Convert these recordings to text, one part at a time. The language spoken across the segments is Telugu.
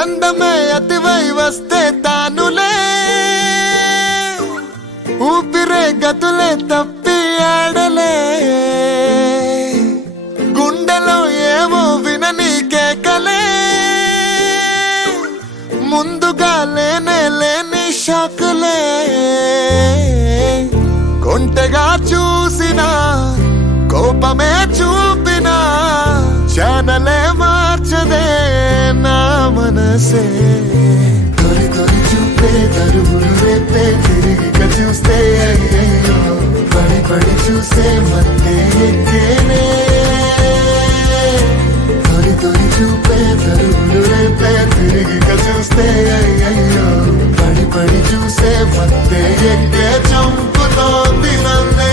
అందమే అతివై వస్తే తానులే ఊపిరే గతులే తప్పి ఆడలే గుండెలో ఏవో వినని కేకలే ముందుగా లేని షాకులే కొంటెగా చూసినా కోపమే చూపినా ఛానలే మార్చదే నా మనసే తొలి తొలి చూపే తరువులు రేపే తిరిగిక చూస్తే అయ్యయ్యో పడి పడి చూసే మత్తే ఎక్కేనే తొలి తొలి చూపే తరువులు రేపే తిరిగిక చూస్తే అయ్యయ్యో పడి పడి చూసే మత్తే ఎక్కే చంపుతోంది నన్నే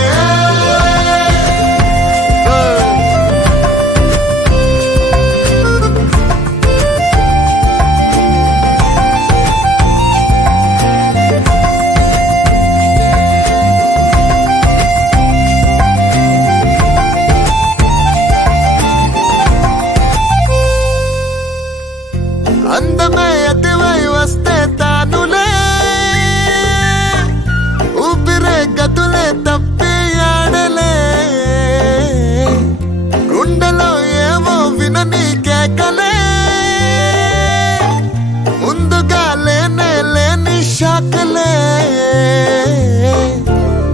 అందమే అతివై వస్తే తానులే ఊపిరే గతులే తప్పి ఆడలే గుండెలో ఏవో వినని కేకలే ముందుగా లేని షాకులే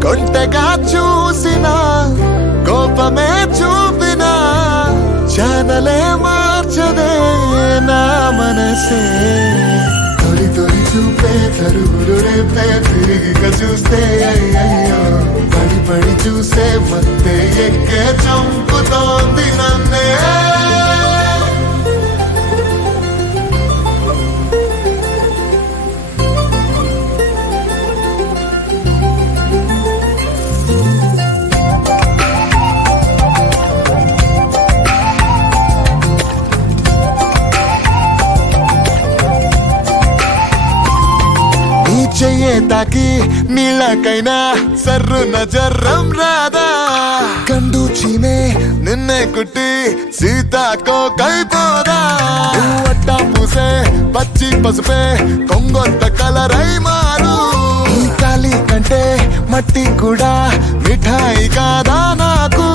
కొంటగా చూసినా కోపమే చూపినా ఛానలే మార్చదే నా మనసే తొలి తొలి చూపే తరువులు రేపే తిరిగిక చూస్తే అయ్యయ్యో పడి పడి చూసే మత్తే ఎక్కే చంపుతోంది నన్నే చెయ్యే తాకి నీళ్ళకైనా సర్రున జర్రం రాదా కండు చీమే నిన్నే కుట్టి సీతాకో కైపోదా అట్టా పూసే పచ్చి పసుపే కొంగొంత కలరై మారు ఈ కాలి కంటే మట్టి కూడా మిఠాయి కాదా నాకు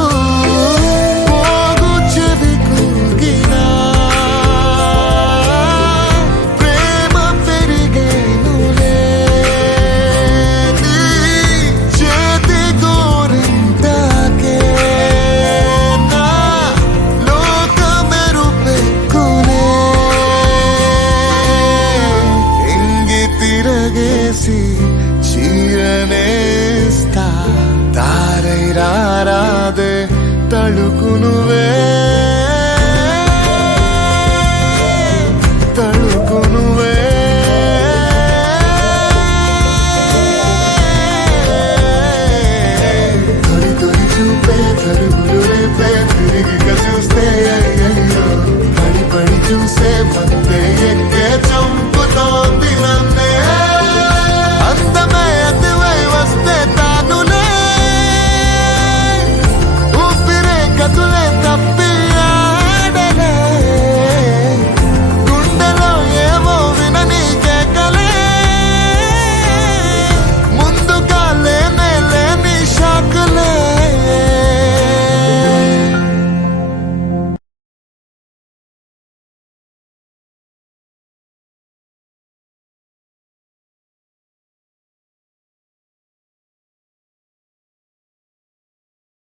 చెవి కూగినా చీరనేస్తా తారై రారాదే తళుకు నువ్వే తళుకు నువ్వే తొలి తొలి చూపే తరుగులు రేపే తిరిగిక చూస్తే అయ్యయ్యో పడి పడి చూసే